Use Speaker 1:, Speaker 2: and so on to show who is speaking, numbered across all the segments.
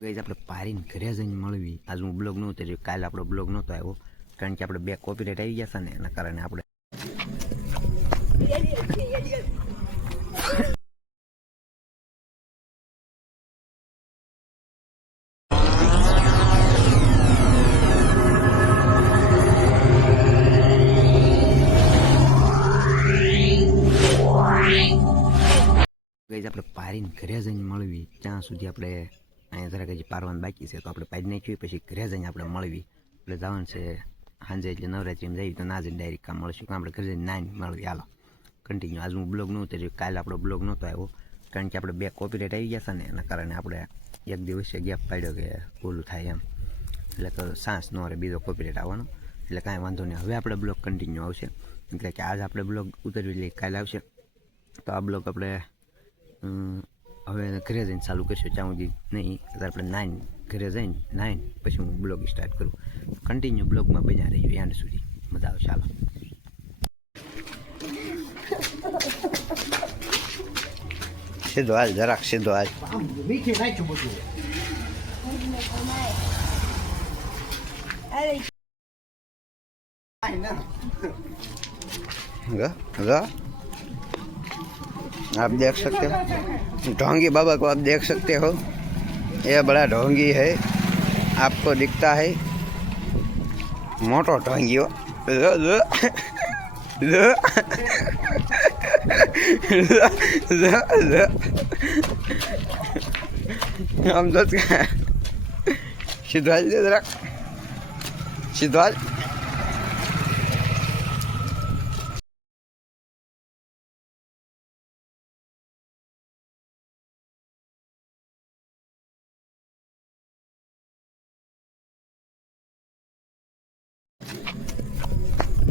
Speaker 1: ગઈ આપણે પારીને ઘરે જઈને મળવી આજ હું બ્લોગ નહોતો કર્યો કાલે આપણો બ્લોગ નહોતો આવ્યો કારણ કે આપણે બે કોપીરાઇટ આવી ગયા હતા ને એના કારણે આપણે ગઈ આપણે પારીને ઘરે જઈને મળવી ત્યાં સુધી આપણે અહીંયા જરાક હજી પારવાનું બાકી છે, તો આપણે પાડી નાખ્યું, પછી ઘરે જઈને આપણે મળવી. એટલે જવાનું છે સાંજે એટલે નવરાત્રિમાં જઈએ તો ના જઈને ડાયરેક્ટ કામ મળશું. કે આપણે ઘરે જઈને નાઈને મળવી, હાલો. કન્ટિન્યુ આજ હું બ્લોગ નહોતો ઉતર્યું કાલે આપણો બ્લોગ નહોતો આવ્યો. કારણ કે આપણે બે કોપીરાઇટ આવી ગયા છે ને, એના કારણે આપણે એક દિવસે ગેપ પાડ્યો કે ઓલું થાય એમ. એટલે તો સાંસ ન રહે બીજો કોપીરાઇટ આવવાનો. એટલે કાંઈ વાંધો નહીં. હવે આપણે બ્લોગ કન્ટિન્યુ આવશે. એટલે કે આજ આપણે બ્લોગ ઉતરવી એટલે કાલે આવશે. તો આ બ્લોગ આપણે હવે ઘરે જઈને ચાલુ કરશું ત્યાં સુધી નહીં આપણે નાઈન ઘરે જઈને નાઈન પછી હું બ્લોગ સ્ટાર્ટ કરું. કન્ટિન્યુ બ્લોગમાં બન્યા રહીશું એન્ડ સુધી. મજા આવશે ચાલો. સીધો હાલ જરાક સીધો હાલ.
Speaker 2: મીઠી
Speaker 1: आप देख सकते हो। ढोंगी बाबा को आप देख सकते हो। यह बड़ा ढोंगी है। आपको दिखता है। मोटो ढोंगी हो। हम तो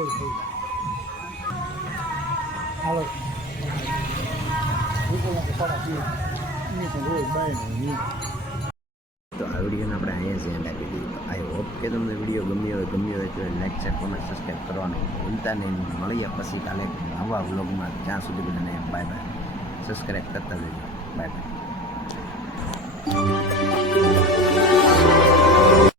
Speaker 1: હું છે
Speaker 2: હાલો
Speaker 1: તો આ વિડીયોને આપણે અહીંયા જ એન્ડ આપી દઈએ. આઈ હોપ કે તમને વીડિયો ગમ્યો હોય ગમ્યો હોય તો લાઈક શેર કોમેન્ટ સબસ્ક્રાઈબ કરવાનું ભૂલતા નહીં. મળીએ પછી કાલે નવા વ્લોગમાં જ્યાં સુધી બધાને બાય બાય સબસ્ક્રાઈબ કરતા જજો બાય બાય